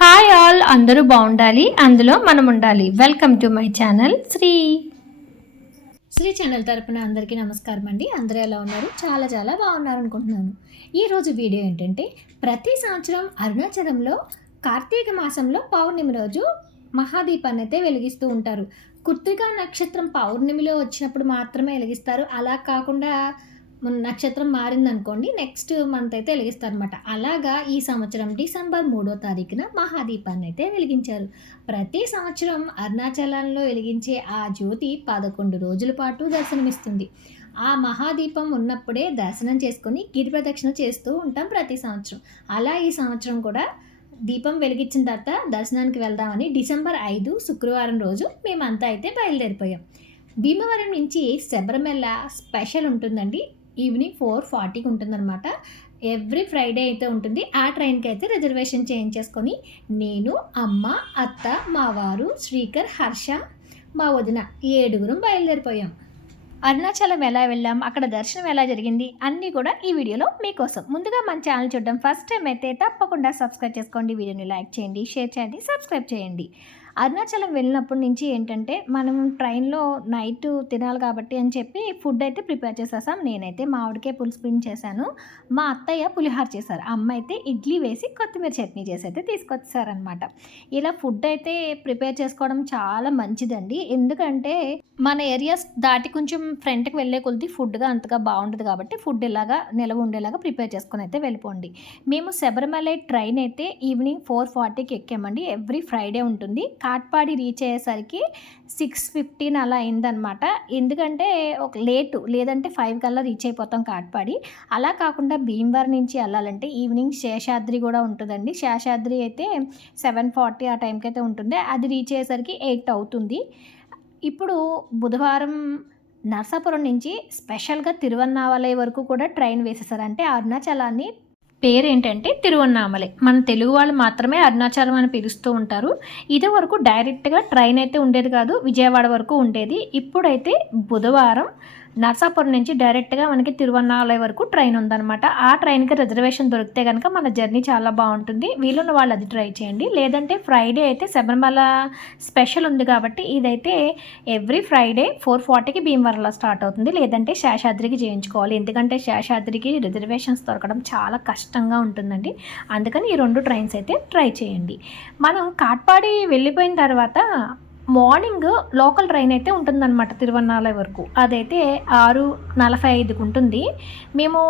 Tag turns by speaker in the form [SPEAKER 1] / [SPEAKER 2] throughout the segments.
[SPEAKER 1] Hi all అందరూ బాగుండాలి అందులో మనం ఉండాలి. Welcome to my channel Shri.
[SPEAKER 2] Shri channel తరపున అందరికీ నమస్కారం అండి. అందరూ ఎలా ఉన్నారు? చాలా చాలా బాగున్నారు అనుకుంటున్నాను ఈరోజు వీడియో ఏంటంటే ప్రతి సంవత్సరం అరుణాచలంలో కార్తీక మాసంలో పౌర్ణమి రోజు మహాదీపాన్ని అయితే వెలిగిస్తూ ఉంటారు. కృత్తిక నక్షత్రం పౌర్ణమిలో వచ్చినప్పుడు మాత్రమే వెలిగిస్తారు. అలా కాకుండా నక్షత్రం మారిందనుకోండి నెక్స్ట్ మంత్ అయితే వెలిగిస్తారు అనమాట అలాగా ఈ సంవత్సరం డిసెంబర్ మూడో తారీఖున మహాదీపాన్ని అయితే వెలిగించారు. ప్రతి సంవత్సరం అరుణాచలంలో వెలిగించే ఆ జ్యోతి పదకొండు రోజుల పాటు దర్శనమిస్తుంది. ఆ మహాదీపం ఉన్నప్పుడే దర్శనం చేసుకొని గిరి ప్రదక్షిణ చేస్తూ ఉంటాం ప్రతి సంవత్సరం. అలా ఈ సంవత్సరం కూడా దీపం వెలిగించిన తర్వాత దర్శనానికి వెళ్దామని డిసెంబర్ ఐదు శుక్రవారం రోజు మేమంతా అయితే బయలుదేరిపోయాం. భీమవరం నుంచి శబరిమల స్పెషల్ ఉంటుందండి. ఈవినింగ్ ఫోర్ ఫార్టీకి ఉంటుందన్నమాట. ఎవ్రీ ఫ్రైడే అయితే ఉంటుంది. ఆ ట్రైన్కి అయితే రిజర్వేషన్ చేయించేసుకొని నేను అమ్మ అత్త మా వారు శ్రీకర్ హర్ష మా వదిన ఏడుగురం బయలుదేరిపోయాం. అరుణాచలం ఎలా వెళ్ళాం? అక్కడ దర్శనం ఎలా జరిగింది? అన్నీ కూడా ఈ వీడియోలో మీకోసం. ముందుగా మన ఛానల్ చూడడం ఫస్ట్ టైం అయితే తప్పకుండా సబ్స్క్రైబ్ చేసుకోండి. వీడియోని లైక్ చేయండి షేర్ చేయండి సబ్స్క్రైబ్ చేయండి. అరుణాచలం వెళ్ళినప్పటి నుంచి ఏంటంటే మనం ట్రైన్లో నైట్ తినాలి కాబట్టి అని చెప్పి ఫుడ్ అయితే ప్రిపేర్ చేసేసాం. నేనైతే మామిడికాయ పులుసు పిండి చేశాను. మా అత్తయ్య పులిహార చేశారు. అమ్మ అయితే ఇడ్లీ వేసి కొత్తిమీర చట్నీ చేసి అయితే తీసుకొచ్చారనమాట ఇలా ఫుడ్ అయితే ప్రిపేర్ చేసుకోవడం చాలా మంచిదండి. ఎందుకంటే మన ఏరియాస్ దాటి కొంచెం ఫ్రంట్కి వెళ్ళే కొద్ది ఫుడ్గా అంతగా బాగుండదు కాబట్టి ఫుడ్ ఇలాగా నిలవ ఉండేలాగా ప్రిపేర్ చేసుకొని అయితే వెళ్ళిపోండి. మేము శబరిమలై ట్రైన్ అయితే ఈవినింగ్ ఫోర్ ఫార్టీకి ఎక్కామండి. ఎవ్రీ ఫ్రైడే ఉంటుంది. కాట్పాడి రీచ్ అయ్యేసరికి సిక్స్ ఫిఫ్టీన్ అలా అయిందనమాట ఎందుకంటే ఒక లేటు లేదంటే ఫైవ్ కల్లా రీచ్ అయిపోతాం కాట్పాడి. అలా కాకుండా భీమవరం నుంచి వెళ్ళాలంటే ఈవినింగ్ శేషాద్రి కూడా ఉంటుందండి. శేషాద్రి అయితే సెవెన్ ఫార్టీ ఆ టైంకి అయితే ఉంటుంది. అది రీచ్ అయ్యేసరికి ఎయిట్ అవుతుంది. ఇప్పుడు బుధవారం నర్సాపురం నుంచి స్పెషల్గా తిరువన్నావలై వరకు కూడా ట్రైన్ వేసేసారు. అంటే అరుణాచలాన్ని పేరు ఏంటంటే తిరువన్నామలై. మన తెలుగు వాళ్ళు మాత్రమే అరుణాచలం అని పిలుస్తూ ఉంటారు. ఇది వరకు డైరెక్ట్గా ట్రైన్ అయితే ఉండేది కాదు విజయవాడ వరకు ఉండేది. ఇప్పుడైతే బుధవారం నర్సాపురం నుంచి డైరెక్ట్గా మనకి తిరువన్నామలై వరకు ట్రైన్ ఉందన్నమాట. ఆ ట్రైన్కి రిజర్వేషన్ దొరికితే కనుక మన జర్నీ చాలా బాగుంటుంది. వీలున్న వాళ్ళు అది ట్రై చేయండి. లేదంటే ఫ్రైడే అయితే శబరిమల స్పెషల్ ఉంది కాబట్టి ఇదైతే ఎవ్రీ ఫ్రైడే ఫోర్ ఫార్టీకి భీమవరంలో స్టార్ట్ అవుతుంది. లేదంటే శేషాద్రికి చేయించుకోవాలి. ఎందుకంటే శేషాద్రికి రిజర్వేషన్స్ దొరకడం చాలా కష్టంగా ఉంటుందండి. అందుకని ఈ రెండు ట్రైన్స్ అయితే ట్రై చేయండి. మనం కాట్పాడి వెళ్ళిపోయిన తర్వాత మార్నింగ్ లోకల్ ట్రైన్ అయితే ఉంటుందన్నమాట తిరువన్నాలయ వరకు. అదైతే ఆరు నలభై ఐదుకు ఉంటుంది. మేము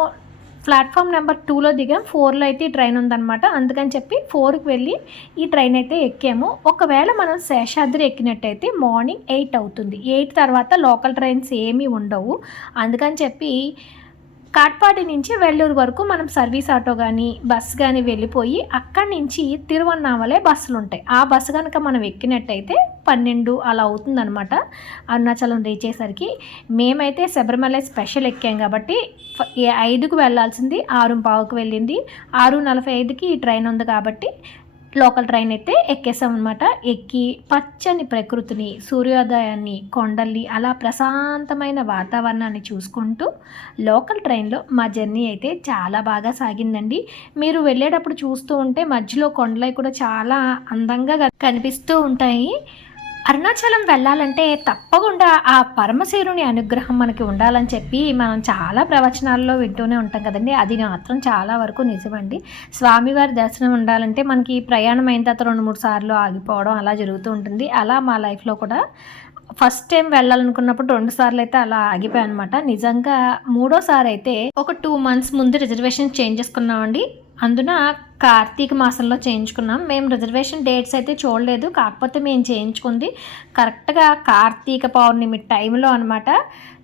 [SPEAKER 2] ప్లాట్ఫామ్ నెంబర్ టూలో దిగాం. ఫోర్లో అయితే ఈ ట్రైన్ ఉందన్నమాట. అందుకని చెప్పి ఫోర్కి వెళ్ళి ఈ ట్రైన్ అయితే ఎక్కాము. ఒకవేళ మనం శేషాద్రి ఎక్కినట్టయితే మార్నింగ్ ఎయిట్ అవుతుంది. ఎయిట్ తర్వాత లోకల్ ట్రైన్స్ ఏమీ ఉండవు. అందుకని చెప్పి కాట్పాటి నుంచి వెల్లూరు వరకు మనం సర్వీస్ ఆటో కానీ బస్సు కానీ వెళ్ళిపోయి అక్కడి నుంచి తిరువన్నామలే బస్సులు ఉంటాయి ఆ బస్సు కనుక మనం ఎక్కినట్టయితే పన్నెండు అలా అవుతుందనమాట అరుణాచలం రీచ్ అయ్యేసరికి మేమైతే శబరిమల స్పెషల్ ఎక్కాం కాబట్టి ఐదుకు వెళ్ళాల్సింది ఆరు పావుకు వెళ్ళింది. ఆరు నలభై ఐదుకి ఈ ట్రైన్ ఉంది కాబట్టి లోకల్ ట్రైన్ అయితే ఎక్కేసాం అనమాట ఎక్కి పచ్చని ప్రకృతిని సూర్యోదయాన్ని కొండల్ని అలా ప్రశాంతమైన వాతావరణాన్ని చూసుకుంటూ లోకల్ ట్రైన్లో మా జర్నీ అయితే చాలా బాగా సాగిందండి. మీరు వెళ్ళేటప్పుడు చూస్తూ ఉంటే మధ్యలో కొండలవి కూడా చాలా అందంగా కనిపిస్తూ ఉంటాయి. అరుణాచలం వెళ్ళాలంటే తప్పకుండా ఆ పరమశివుని అనుగ్రహం మనకి ఉండాలని చెప్పి మనం చాలా ప్రవచనాల్లో వింటూనే ఉంటాం కదండి. అది మాత్రం చాలా వరకు నిజమండి. స్వామివారి దర్శనం ఉండాలంటే మనకి ప్రయాణం అయిన తర్వాత రెండు మూడు సార్లు ఆగిపోవడం అలా జరుగుతూ ఉంటుంది. అలా మా లైఫ్లో కూడా ఫస్ట్ టైం వెళ్ళాలనుకున్నప్పుడు రెండు సార్లు అయితే అలా ఆగిపోయాను అనమాట నిజంగా మూడోసారి అయితే ఒక టూ మంత్స్ ముందు రిజర్వేషన్ చేంజ్ చేసుకున్నామండి. అందున కార్తీక మాసంలో చేయించుకున్నాం. మేము రిజర్వేషన్ డేట్స్ అయితే చూడలేదు. కాకపోతే మేము చేయించుకుంది కరెక్ట్గా కార్తీక పౌర్ణమి టైంలో అనమాట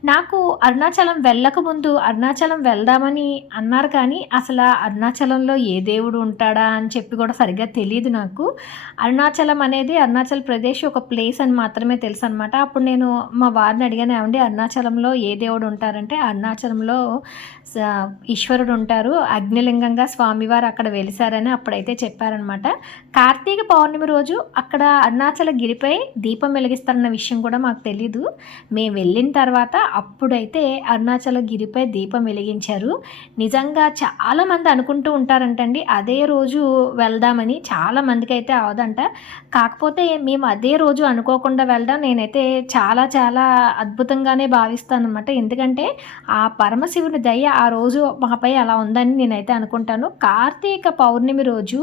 [SPEAKER 2] నాకు అరుణాచలం వెళ్ళక ముందు అరుణాచలం వెళ్దామని అన్నారు కానీ అసలు అరుణాచలంలో ఏ దేవుడు ఉంటాడా అని చెప్పి కూడా సరిగ్గా తెలియదు నాకు. అరుణాచలం అనేది అరుణాచల్ ప్రదేశ్ ఒక ప్లేస్ అని మాత్రమే తెలుసు అనమాట అప్పుడు నేను మా వారిని అడిగాను ఏమండి అరుణాచలంలో ఏ దేవుడు ఉంటారంటే? అరుణాచలంలో ఈశ్వరుడు ఉంటారు. అగ్నిలింగంగా స్వామివారు అక్కడ వెలిసారు
[SPEAKER 1] చేస్తారని అప్పుడైతే చెప్పారనమాట. కార్తీక పౌర్ణమి రోజు అక్కడ అరుణాచల గిరిపై దీపం వెలిగిస్తారన్న విషయం కూడా మాకు తెలీదు. మేము వెళ్ళిన తర్వాత అప్పుడైతే అరుణాచల గిరిపై దీపం వెలిగించారు. నిజంగా చాలామంది అనుకుంటూ ఉంటారంటండి అదే రోజు వెళ్దామని చాలా మందికి అయితే అవదంట. కాకపోతే మేము అదే రోజు అనుకోకుండా వెళ్ళడం నేనైతే చాలా చాలా అద్భుతంగానే భావిస్తాను అనమాట ఎందుకంటే ఆ పరమశివుని దయ ఆ రోజు మాపై అలా ఉందని నేనైతే అనుకుంటాను. కార్తీక పౌర్ణమి రోజు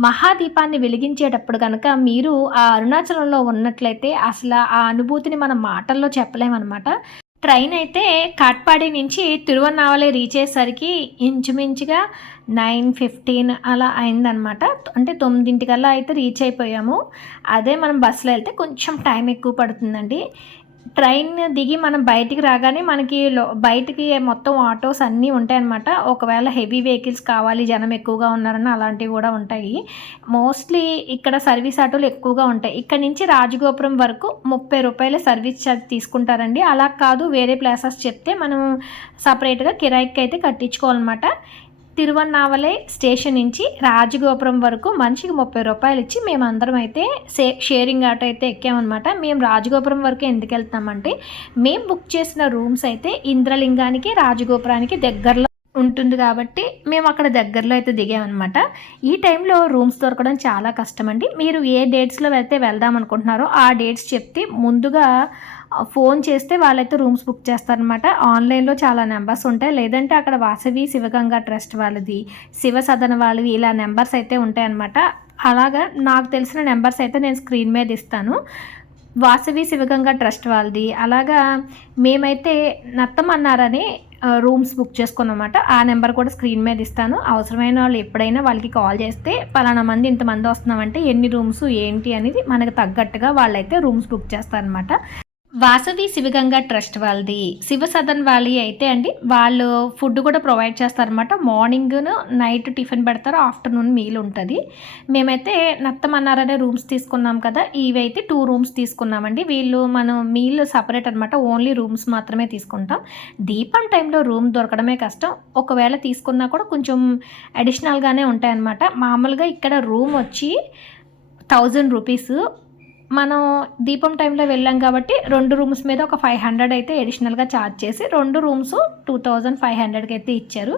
[SPEAKER 1] మహాదీపాన్ని వెలిగించేటప్పుడు కనుక మీరు ఆ అరుణాచలంలో ఉన్నట్లయితే అసలు ఆ అనుభూతిని మన మాటల్లో చెప్పలేమన్నమాట. ట్రైన్ అయితే కాట్పాడి నుంచి తిరువన్నావలి రీచ్ అయ్యేసరికి ఇంచుమించుగా నైన్ ఫిఫ్టీన్ అలా అయిందనమాట అంటే తొమ్మిదింటికల్లా అయితే రీచ్ అయిపోయాము. అదే మనం బస్సులో వెళ్తే కొంచెం టైం ఎక్కువ పడుతుందండి. ట్రైన్ దిగి మనం బయటికి రాగానే మనకి లో బయటికి మొత్తం ఆటోస్ అన్నీ ఉంటాయన్నమాట. ఒకవేళ హెవీ వెహికల్స్ కావాలి జనం ఎక్కువగా ఉన్నారని అలాంటివి కూడా ఉంటాయి. మోస్ట్లీ ఇక్కడ సర్వీస్ ఆటోలు ఎక్కువగా ఉంటాయి. ఇక్కడ నుంచి రాజగోపురం వరకు ముప్పై రూపాయల సర్వీస్ ఛార్జ్ తీసుకుంటారండి. అలా కాదు వేరే ప్లేసెస్ చెప్తే మనం సపరేట్గా కిరాయికి అయితే కట్టించుకోవాలన్నమాట. తిరువన్నావలే స్టేషన్ నుంచి రాజగోపురం వరకు మనిషికి ముప్పై రూపాయలు ఇచ్చి మేమందరం అయితే సే షేరింగ్ ఆటో అయితే ఎక్కామన్నమాట. మేము రాజగోపురం వరకు ఎందుకు వెళ్తామంటే మేము బుక్ చేసిన రూమ్స్ అయితే ఇంద్రలింగానికి రాజగోపురానికి దగ్గరలో ఉంటుంది కాబట్టి మేము అక్కడ దగ్గరలో అయితే దిగామన్నమాట. ఈ టైంలో రూమ్స్ దొరకడం చాలా కష్టం అండి మీరు ఏ డేట్స్లో వెళ్తే వెళ్దాం అనుకుంటున్నారో ఆ డేట్స్ చెప్తే ముందుగా ఫోన్ చేస్తే వాళ్ళైతే రూమ్స్ బుక్ చేస్తారనమాట ఆన్లైన్లో చాలా నెంబర్స్ ఉంటాయి. లేదంటే అక్కడ వాసవి శివగంగా ట్రస్ట్ వాళ్ళది శివ సదన వాళ్ళవి ఇలా నెంబర్స్ అయితే ఉంటాయన్నమాట. అలాగా నాకు తెలిసిన నెంబర్స్ అయితే నేను స్క్రీన్ మీద ఇస్తాను. వాసవి శివగంగా ట్రస్ట్ వాళ్ళది. అలాగా మేమైతే నత్తమన్నారని రూమ్స్ బుక్ చేసుకున్నమాట. ఆ నెంబర్ కూడా స్క్రీన్ మీద ఇస్తాను. అవసరమైన వాళ్ళు ఎప్పుడైనా వాళ్ళకి కాల్ చేస్తే పలానా మంది ఇంతమంది వస్తున్నామంటే ఎన్ని రూమ్స్ ఏంటి? అనేది మనకు తగ్గట్టుగా వాళ్ళైతే రూమ్స్ బుక్ చేస్తారనమాట వాసవి శివగంగా ట్రస్ట్ వాళ్ళది. శివ సదన్ వాళ్ళి అయితే అండి వాళ్ళు ఫుడ్ కూడా ప్రొవైడ్ చేస్తారనమాట మార్నింగ్ నైట్ టిఫిన్ పెడతారు ఆఫ్టర్నూన్ మీల్ ఉంటుంది. మేమైతే నత్తమన్నారనే రూమ్స్ తీసుకున్నాం కదా ఇవైతే టూ రూమ్స్ తీసుకున్నామండి. వీళ్ళు మనం మీల్ సపరేట్ అనమాట ఓన్లీ రూమ్స్ మాత్రమే తీసుకుంటాం. దీపం టైంలో రూమ్ దొరకడమే కష్టం. ఒకవేళ తీసుకున్నా కూడా కొంచెం అడిషనల్గానే ఉంటాయన్నమాట. మామూలుగా ఇక్కడ రూమ్ వచ్చి థౌజండ్ రూపీస్. మనం దీపం టైంలో వెళ్ళాం కాబట్టి రెండు రూమ్స్ మీద ఒక ఫైవ్ హండ్రెడ్ అయితే అడిషనల్గా ఛార్జ్ చేసి రెండు రూమ్స్ టూ థౌజండ్ ఫైవ్ హండ్రెడ్కి అయితే ఇచ్చారు.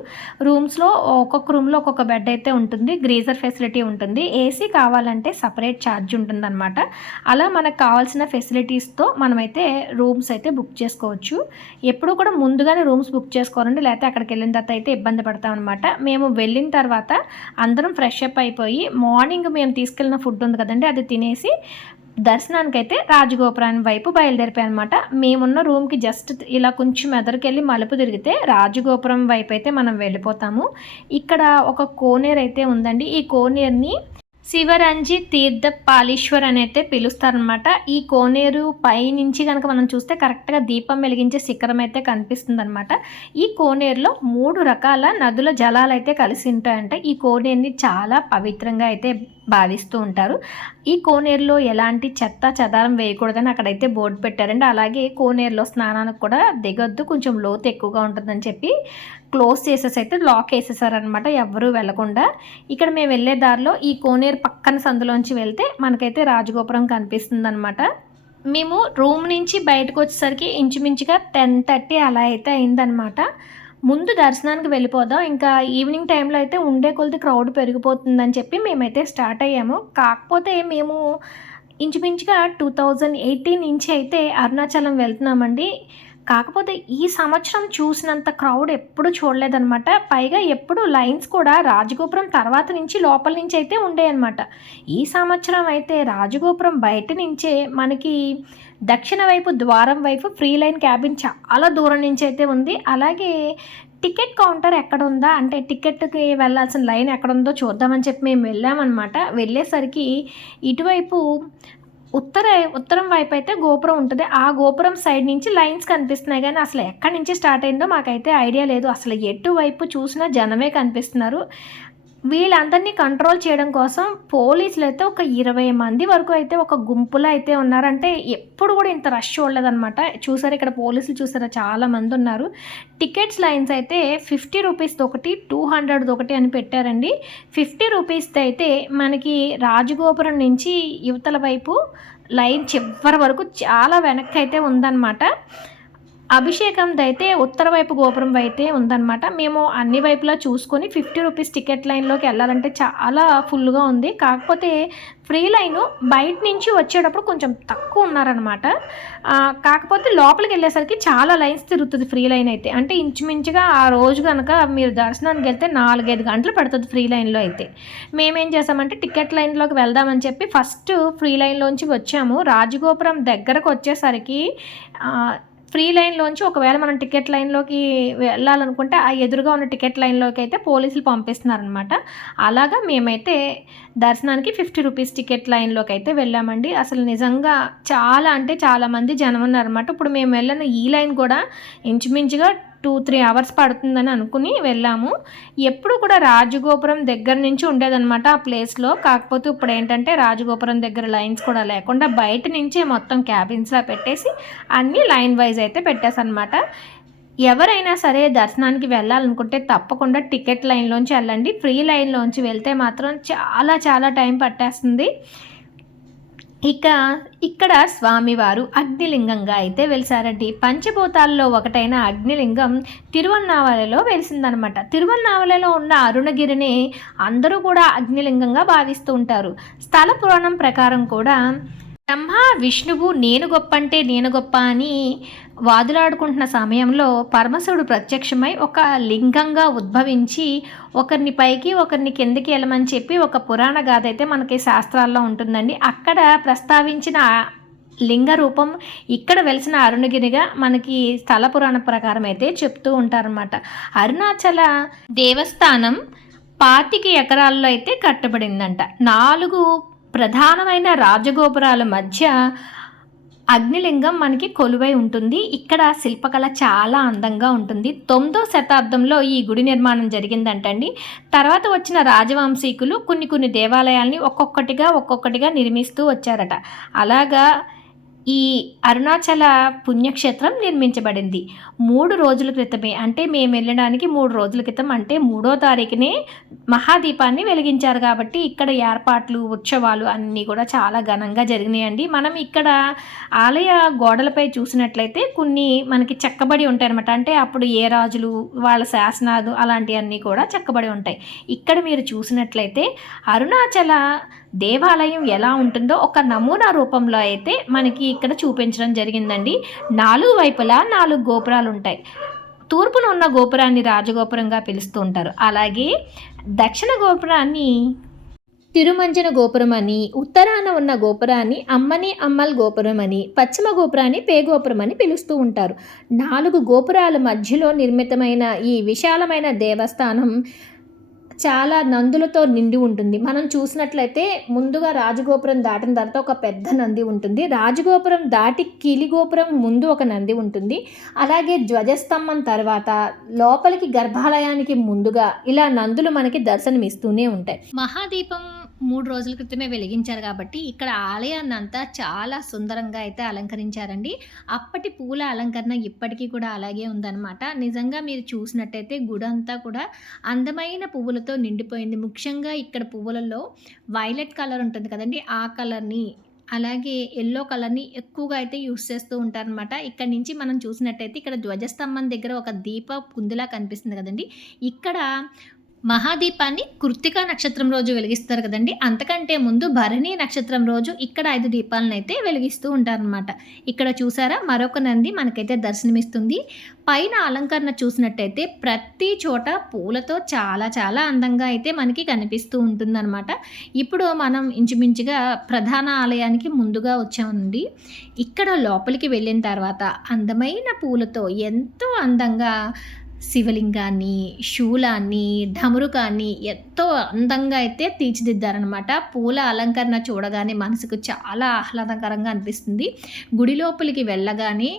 [SPEAKER 1] రూమ్స్లో ఒక్కొక్క రూమ్లో ఒక్కొక్క బెడ్ అయితే ఉంటుంది. గ్రీజర్ ఫెసిలిటీ ఉంటుంది. ఏసీ కావాలంటే సపరేట్ ఛార్జ్ ఉంటుందన్నమాట. అలా మనకు కావాల్సిన ఫెసిలిటీస్తో మనమైతే రూమ్స్ అయితే బుక్ చేసుకోవచ్చు. ఎప్పుడు కూడా ముందుగానే రూమ్స్ బుక్ చేసుకోవాలండి. లేకపోతే అక్కడికి వెళ్ళిన తర్వాత అయితే ఇబ్బంది పడతాం అనమాట మేము వెళ్ళిన తర్వాత అందరం ఫ్రెష్ అప్ అయిపోయి మార్నింగ్ మేము తీసుకెళ్ళిన ఫుడ్ ఉంది కదండి అది తినేసి దర్శనానికి అయితే రాజగోపురం వైపు బయలుదేరిపోయి అనమాట మేమున్న రూమ్కి జస్ట్ ఇలా కొంచెం ఎదరికెళ్ళి మలుపు తిరిగితే రాజగోపురం వైపు అయితే మనం వెళ్ళిపోతాము. ఇక్కడ ఒక కోనేరు అయితే ఉందండి. ఈ కోనేరుని శివరంజి తీర్థ పాలీశ్వర్ అని అయితే పిలుస్తారనమాట ఈ కోనేరు పై నుంచి కనుక మనం చూస్తే కరెక్ట్గా దీపం వెలిగించే శిఖరం అయితే కనిపిస్తుంది అనమాట ఈ కోనేరులో మూడు రకాల నదుల జలాలు అయితే కలిసి ఉంటాయంట ఈ కోనేరుని చాలా పవిత్రంగా అయితే భావిస్తూ ఉంటారు. ఈ కోనేరులో ఎలాంటి చెత్త చెదారం వేయకూడదని అక్కడైతే బోర్డు పెట్టారండి. అలాగే కోనేరులో స్నానానికి కూడా దిగొద్దు. కొంచెం లోతు ఎక్కువగా ఉంటుందని చెప్పి క్లోజ్ చేసేసి అయితే లాక్ వేసేసారనమాట ఎవరు వెళ్ళకుండా ఇక్కడ మేము వెళ్ళే దారిలో ఈ కోనేరు పక్కన సందులోంచి వెళ్తే మనకైతే రాజగోపురం కనిపిస్తుంది అనమాట మేము రూమ్ నుంచి బయటకు వచ్చేసరికి ఇంచుమించుగా టెన్ థర్టీ అలా అయితే అయిందనమాట ముందు దర్శనానికి వెళ్ళిపోదాం. ఇంకా ఈవినింగ్ టైంలో అయితే ఉండే కొలది క్రౌడ్ పెరిగిపోతుందని చెప్పి మేమైతే స్టార్ట్ అయ్యాము. కాకపోతే మేము ఇంచుమించుగా టూ థౌజండ్ ఎయిటీన్ నుంచి అయితే అరుణాచలం వెళ్తున్నామండి. కాకపోతే ఈ సంవత్సరం చూసినంత క్రౌడ్ ఎప్పుడు చూడలేదన్నమాట. పైగా ఎప్పుడు లైన్స్ కూడా రాజగోపురం తర్వాత నుంచి లోపల నుంచి అయితే ఉండేయన్నమాట ఈ సంవత్సరం అయితే రాజగోపురం బయట నుంచే మనకి దక్షిణ వైపు ద్వారం వైపు ఫ్రీ లైన్ క్యాబిన్ చాలా దూరం నుంచి అయితే ఉంది. అలాగే టికెట్ కౌంటర్ ఎక్కడ ఉందా? అంటే టికెట్కి వెళ్ళాల్సిన లైన్ ఎక్కడ ఉందో చూద్దామని చెప్పి మేము వెళ్ళామన్నమాట. వెళ్ళేసరికి ఇటువైపు ఉత్తర ఉత్తరం వైపు అయితే గోపురం ఉంటుంది. ఆ గోపురం సైడ్ నుంచి లైన్స్ కనిపిస్తున్నాయి కానీ అసలు ఎక్కడి నుంచి స్టార్ట్ అయిందో మాకైతే ఐడియా లేదు. అసలు ఎటువైపు చూసినా జనమే కనిపిస్తున్నారు. వీళ్ళందరినీ కంట్రోల్ చేయడం కోసం పోలీసులు అయితే ఒక ఇరవై మంది వరకు అయితే ఒక గుంపులో అయితే ఉన్నారంటే ఎప్పుడు కూడా ఇంత రష్ ఉండలేదన్నమాట చూసారు ఇక్కడ పోలీసులు చూసారా? చాలా మంది ఉన్నారు. టికెట్స్ లైన్స్ అయితే ఫిఫ్టీ రూపీస్ది ఒకటి టూ హండ్రెడ్ ఒకటి అని పెట్టారండి. ఫిఫ్టీ రూపీస్ది అయితే మనకి రాజగోపురం నుంచి యువతల వైపు లైన్ చివరి వరకు చాలా వెనక్కి అయితే ఉందన్నమాట. అభిషేకందైతే ఉత్తర వైపు గోపురం అయితే ఉందన్నమాట. మేము అన్ని వైపులా చూసుకొని ఫిఫ్టీ రూపీస్ టికెట్ లైన్లోకి వెళ్ళాలంటే చాలా ఫుల్గా ఉంది. కాకపోతే ఫ్రీ లైన్ బయట నుంచి వచ్చేటప్పుడు కొంచెం తక్కువ ఉన్నారనమాట కాకపోతే లోపలికి వెళ్ళేసరికి చాలా లైన్స్ తిరుగుతుంది ఫ్రీ లైన్ అయితే. అంటే ఇంచుమించుగా ఆ రోజు కనుక మీరు దర్శనానికి వెళ్తే నాలుగైదు గంటలు పడుతుంది ఫ్రీ లైన్లో అయితే. మేమేం చేసామంటే టికెట్ లైన్లోకి వెళ్దామని చెప్పి ఫస్ట్ ఫ్రీ లైన్లోంచి వచ్చాము. రాజగోపురం దగ్గరకు వచ్చేసరికి ఫ్రీ లైన్లోంచి ఒకవేళ మనం టికెట్ లైన్లోకి వెళ్ళాలనుకుంటే ఆ ఎదురుగా ఉన్న టికెట్ లైన్లోకి అయితే పోలీసులు పంపిస్తున్నారనమాట అలాగా మేమైతే దర్శనానికి ఫిఫ్టీ రూపీస్ టికెట్ లైన్లోకి అయితే వెళ్ళామండి. అసలు నిజంగా చాలా అంటే చాలామంది జనం ఉన్నారనమాట ఇప్పుడు మేము వెళ్ళిన ఈ లైన్ కూడా ఇంచుమించుగా టూ త్రీ అవర్స్ పడుతుందని అనుకుని వెళ్ళాము. ఎప్పుడు కూడా రాజగోపురం దగ్గర నుంచి ఉండేదన్నమాట ఆ ప్లేస్లో కాకపోతే ఇప్పుడు ఏంటంటే రాజగోపురం దగ్గర లైన్స్ కూడా లేకుండా బయట నుంచే మొత్తం క్యాబిన్స్లా పెట్టేసి అన్నీ లైన్ వైజ్ అయితే పెట్టేసన్నమాట. ఎవరైనా సరే దర్శనానికి వెళ్ళాలనుకుంటే తప్పకుండా టికెట్ లైన్లోంచి వెళ్ళండి. ఫ్రీ లైన్లోంచి వెళ్తే మాత్రం చాలా చాలా టైం పట్టేస్తుంది. ఇక ఇక్కడ స్వామివారు అగ్నిలింగంగా అయితే వెలిసారండి. పంచభూతాల్లో ఒకటైన అగ్నిలింగం తిరువన్నావలలో వెలిసిందనమాట. తిరువన్నావలలో ఉన్న అరుణగిరిని అందరూ కూడా అగ్నిలింగంగా భావిస్తూ ఉంటారు. స్థల పురాణం ప్రకారం కూడా బ్రహ్మ విష్ణువు నేను గొప్ప అంటే నేను గొప్ప అని వాదులాడుకుంటున్న సమయంలో పరమశివుడు ప్రత్యక్షమై ఒక లింగంగా ఉద్భవించి ఒకరిని పైకి ఒకరిని కిందకి వెళ్ళమని చెప్పి ఒక పురాణ గాథ అయితే మనకి శాస్త్రాల్లో ఉంటుందండి. అక్కడ ప్రస్తావించిన లింగ రూపం ఇక్కడ వెలిసిన అరుణగిరిగా మనకి స్థల పురాణ ప్రకారం అయితే చెప్తూ ఉంటారన్నమాట. అరుణాచల దేవస్థానం పాతిక ఎకరాల్లో అయితే కట్టబడిందంట. నాలుగు ప్రధానమైన రాజగోపురాల మధ్య అగ్నిలింగం మనకి కొలువై ఉంటుంది. ఇక్కడ శిల్పకళ చాలా అందంగా ఉంటుంది. తొమ్మిదో శతాబ్దంలో ఈ గుడి నిర్మాణం జరిగిందంటండి. తర్వాత వచ్చిన రాజవంశీకులు కొన్ని కొన్ని దేవాలయాల్ని ఒక్కొక్కటిగా ఒక్కొక్కటిగా నిర్మిస్తూ వచ్చారట. అలాగా ఈ అరుణాచల పుణ్యక్షేత్రం నిర్మించబడింది. మూడు రోజుల క్రితమే అంటే మేము వెళ్ళడానికి మూడు రోజుల క్రితం అంటే మూడో తారీఖునే మహాదీపాన్ని వెలిగించారు కాబట్టి ఇక్కడ ఏర్పాట్లు ఉత్సవాలు అన్నీ కూడా చాలా ఘనంగా జరిగినాయండి. మనం ఇక్కడ ఆలయ గోడలపై చూసినట్లయితే కొన్ని మనకి చెక్కబడి ఉంటాయి అనమాట అంటే అప్పుడు ఏ రాజులు వాళ్ళ శాసనాలు అలాంటివన్నీ కూడా చెక్కబడి ఉంటాయి. ఇక్కడ మీరు చూసినట్లయితే అరుణాచల దేవాలయం ఎలా ఉంటుందో ఒక నమూనా రూపంలో అయితే మనకి ఇక్కడ చూపించడం జరిగిందండి. నాలుగు వైపులా నాలుగు గోపురాలు ఉంటాయి తూర్పున ఉన్న గోపురాన్ని రాజగోపురంగా పిలుస్తూ ఉంటారు. అలాగే దక్షిణ గోపురాన్ని తిరుమంజన గోపురం అని ఉత్తరాన ఉన్న గోపురాన్ని అమ్మని అమ్మల్ గోపురం అని పశ్చిమ గోపురాన్ని పే గోపురం అని పిలుస్తూ ఉంటారు. నాలుగు గోపురాల మధ్యలో నిర్మితమైన ఈ విశాలమైన దేవస్థానం చాలా నందులతో నిండి ఉంటుంది. మనం చూసినట్లయితే ముందుగా రాజగోపురం దాటిన తర్వాత ఒక పెద్ద నంది ఉంటుంది. రాజగోపురం దాటి కిలిగోపురం ముందు ఒక నంది ఉంటుంది. అలాగే ధ్వజస్తంభం తర్వాత లోపలికి గర్భాలయానికి ముందుగా ఇలా నందులు మనకి దర్శనమిస్తూనే ఉంటాయి. మహాదీపం మూడు రోజుల క్రితమే వెలిగించారు కాబట్టి ఇక్కడ ఆలయాన్ని అంతా చాలా సుందరంగా అయితే అలంకరించారండి. అప్పటి పూల అలంకరణ ఇప్పటికీ కూడా అలాగే ఉందన్నమాట. నిజంగా మీరు చూసినట్టయితే గుడి అంతా కూడా అందమైన పువ్వులతో నిండిపోయింది. ముఖ్యంగా ఇక్కడ పువ్వులలో వైలెట్ కలర్ ఉంటుంది కదండి. ఆ కలర్ని అలాగే ఎల్లో కలర్ని ఎక్కువగా అయితే యూస్ చేస్తూ ఉంటారనమాట ఇక్కడ నుంచి మనం చూసినట్టయితే ఇక్కడ ధ్వజస్తంభం దగ్గర ఒక దీప కుందిలా కనిపిస్తుంది కదండి. ఇక్కడ మహాదీపాన్ని కృత్తిక నక్షత్రం రోజు వెలిగిస్తారు కదండి. అంతకంటే ముందు భరణి నక్షత్రం రోజు ఇక్కడ ఐదు దీపాలను అయితే వెలిగిస్తూ ఉంటారనమాట ఇక్కడ చూసారా? మరొక నంది మనకైతే దర్శనమిస్తుంది. పైన అలంకరణ చూసినట్టయితే ప్రతి చోట పూలతో చాలా చాలా అందంగా అయితే మనకి కనిపిస్తూ ఉంటుందన్నమాట. ఇప్పుడు మనం ఇంచుమించుగా ప్రధాన ఆలయానికి ముందుగా వచ్చామండి. ఇక్కడ లోపలికి వెళ్ళిన తర్వాత అందమైన పూలతో ఎంతో అందంగా శివలింగాన్ని శూలాన్ని ఢమరుకాన్ని ఎంతో అందంగా అయితే తీర్చిదిద్దారనమాట పూల అలంకరణ చూడగానే మనసుకు చాలా ఆహ్లాదకరంగా అనిపిస్తుంది గుడి లోపలికి వెళ్ళగానే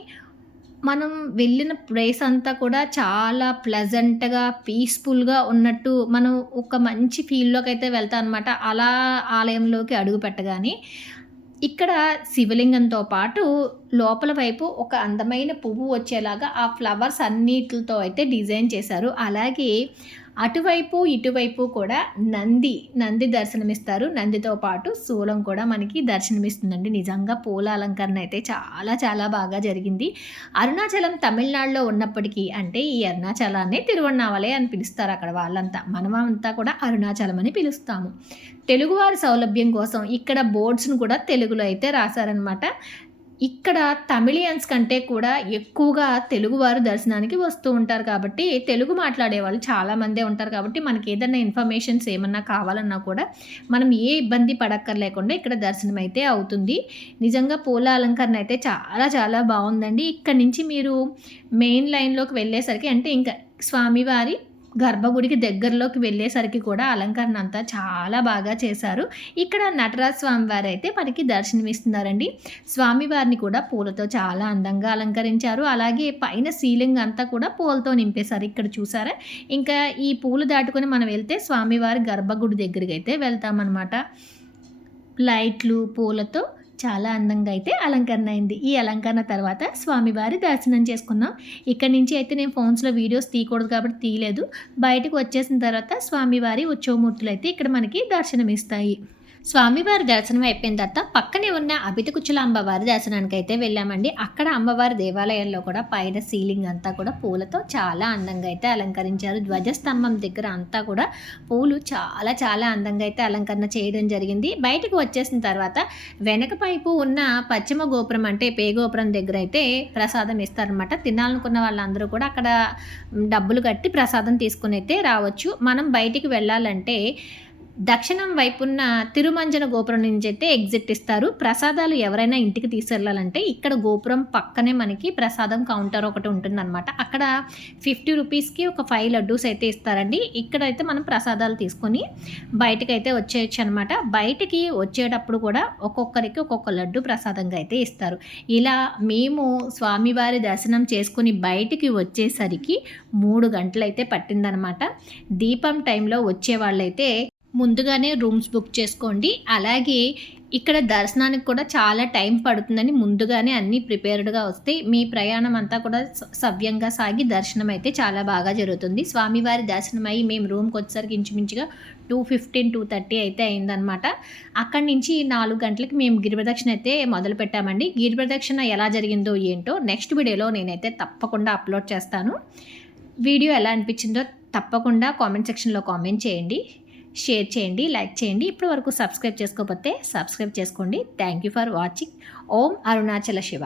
[SPEAKER 2] మనం వెళ్ళిన ప్లేస్ అంతా కూడా చాలా ప్లెజెంట్‌గా, పీస్‌ఫుల్‌గా ఉన్నట్టు మనం ఒక మంచి ఫీల్‌లోకి అయితే వెళ్తాం అనమాట. అలా ఆలయంలోకి అడుగు పెట్టగానే ఇక్కడ శివలింగంతో పాటు లోపల వైపు ఒక అందమైన పువ్వు వచ్చేలాగా ఆ ఫ్లవర్స్ అన్నిటితో అయితే డిజైన్ చేశారు. అలాగే అటువైపు, ఇటువైపు కూడా నంది, నంది దర్శనమిస్తారు. నందితో పాటు శూలం కూడా మనకి దర్శనమిస్తుందండి. నిజంగా పూల అలంకరణ అయితే చాలా చాలా బాగా జరిగింది. అరుణాచలం తమిళనాడులో ఉన్నప్పటికీ అంటే ఈ అరుణాచలాన్ని తిరువన్నావలే అని పిలుస్తారు అక్కడ వాళ్ళంతా. మనమంతా కూడా అరుణాచలం అని పిలుస్తాము. తెలుగువారి సౌలభ్యం కోసం ఇక్కడ బోర్డ్స్‌ను కూడా తెలుగులో అయితే రాశారనమాట. ఇక్కడ తమిళియన్స్ కంటే కూడా ఎక్కువగా తెలుగువారు దర్శనానికి వస్తూ ఉంటారు కాబట్టి, తెలుగు మాట్లాడేవాళ్ళు చాలామందే ఉంటారు కాబట్టి, మనకి ఏదైనా ఇన్ఫర్మేషన్స్ ఏమన్నా కావాలన్నా కూడా మనం ఏ ఇబ్బంది పడక్కర్లేకుండా ఇక్కడ దర్శనం అయితే అవుతుంది. నిజంగా పూల అలంకరణ అయితే చాలా చాలా బాగుందండి ఇక్కడ నుంచి మీరు మెయిన్ లైన్‌లోకి వెళ్ళేసరికి అంటే ఇంకా స్వామివారి గర్భగుడికి దగ్గరలోకి వెళ్ళేసరికి కూడా అలంకరణ అంతా చాలా బాగా చేశారు. ఇక్కడ నటరాజ స్వామివారు అయితే మనకి దర్శనమిస్తున్నారండి. స్వామివారిని కూడా పూలతో చాలా అందంగా అలంకరించారు. అలాగే పైన సీలింగ్ అంతా కూడా పూలతో నింపేశారు. ఇక్కడ చూసారా? ఇంకా ఈ పూలు దాటుకొని మనం వెళ్తే స్వామివారి గర్భగుడి దగ్గరికైతే వెళ్తామనమాట. లైట్లు, పూలతో చాలా అందంగా అయితే అలంకరణ అయింది. ఈ అలంకరణ తర్వాత స్వామివారి దర్శనం చేసుకున్నాం. ఇక్కడి నుంచి అయితే నేను ఫోన్స్‌లో వీడియోస్ తీయకూడదు కాబట్టి తీయలేదు. బయటకు వచ్చేసిన తర్వాత స్వామివారి ఉత్సవమూర్తులు అయితే ఇక్కడ మనకి దర్శనమిస్తాయి. స్వామివారి దర్శనం అయిపోయిన తర్వాత పక్కనే ఉన్న అభితకుచుల అమ్మవారి దర్శనానికి అయితే వెళ్ళామండి. అక్కడ అమ్మవారి దేవాలయంలో కూడా పైన సీలింగ్ అంతా కూడా పూలతో చాలా అందంగా అయితే అలంకరించారు. ధ్వజస్తంభం దగ్గర అంతా కూడా పూలు చాలా చాలా అందంగా అయితే అలంకరణ చేయడం జరిగింది. బయటకు వచ్చేసిన తర్వాత వెనక పైపు ఉన్న పశ్చిమ గోపురం అంటే పే గోపురం దగ్గర అయితే ప్రసాదం ఇస్తారనమాట. తినాలనుకున్న వాళ్ళందరూ కూడా అక్కడ డబ్బులు కట్టి ప్రసాదం తీసుకుని అయితే రావచ్చు. మనం బయటికి వెళ్ళాలంటే దక్షిణం వైపున్న తిరుమంజన గోపురం నుంచి అయితే ఎగ్జిట్ ఇస్తారు. ప్రసాదాలు ఎవరైనా ఇంటికి తీసుకెళ్ళాలంటే ఇక్కడ గోపురం పక్కనే మనకి ప్రసాదం కౌంటర్ ఒకటి ఉంటుందన్నమాట అక్కడ 50 రూపీస్‌కి ఒక ఫైవ్ లడ్డూస్ అయితే ఇస్తారండి. ఇక్కడైతే మనం ప్రసాదాలు తీసుకొని బయటకు అయితే వచ్చేయచ్చు అనమాట బయటికి వచ్చేటప్పుడు కూడా ఒక్కొక్కరికి ఒక్కొక్క లడ్డు ప్రసాదంగా అయితే ఇస్తారు. ఇలా మేము స్వామివారి దర్శనం చేసుకుని బయటికి వచ్చేసరికి మూడు గంటలైతే పట్టిందనమాట. దీపం టైంలో వచ్చే వాళ్ళైతే ముందుగానే రూమ్స్ బుక్ చేసుకోండి. అలాగే ఇక్కడ దర్శనానికి కూడా చాలా టైం పడుతుందని ముందుగానే అన్నీ ప్రిపేర్డ్‌గా వస్తే మీ ప్రయాణం అంతా కూడా స సవ్యంగా సాగి దర్శనం అయితే చాలా బాగా జరుగుతుంది. స్వామివారి దర్శనం అయ్యి మేము రూమ్కి వచ్చేసరికి ఇంచుమించుగా 2:15, 2:30 అయితే అయిందనమాట. అక్కడి నుంచి నాలుగు గంటలకి మేము గిరిప్రదక్షిణ అయితే మొదలుపెట్టామండి. గిరిప్రదక్షిణ ఎలా జరిగిందో ఏంటో నెక్స్ట్ వీడియోలో నేనైతే తప్పకుండా అప్లోడ్ చేస్తాను. వీడియో ఎలా అనిపించిందో తప్పకుండా కామెంట్ సెక్షన్‌లో కామెంట్ చేయండి. షేర్ చేయండి. లైక్ చేయండి. ఇప్పటి వరకు సబ్స్క్రైబ్ చేసుకోకపోతే సబ్స్క్రైబ్ చేసుకోండి. Thank you for watching. Om Arunachala Shiva.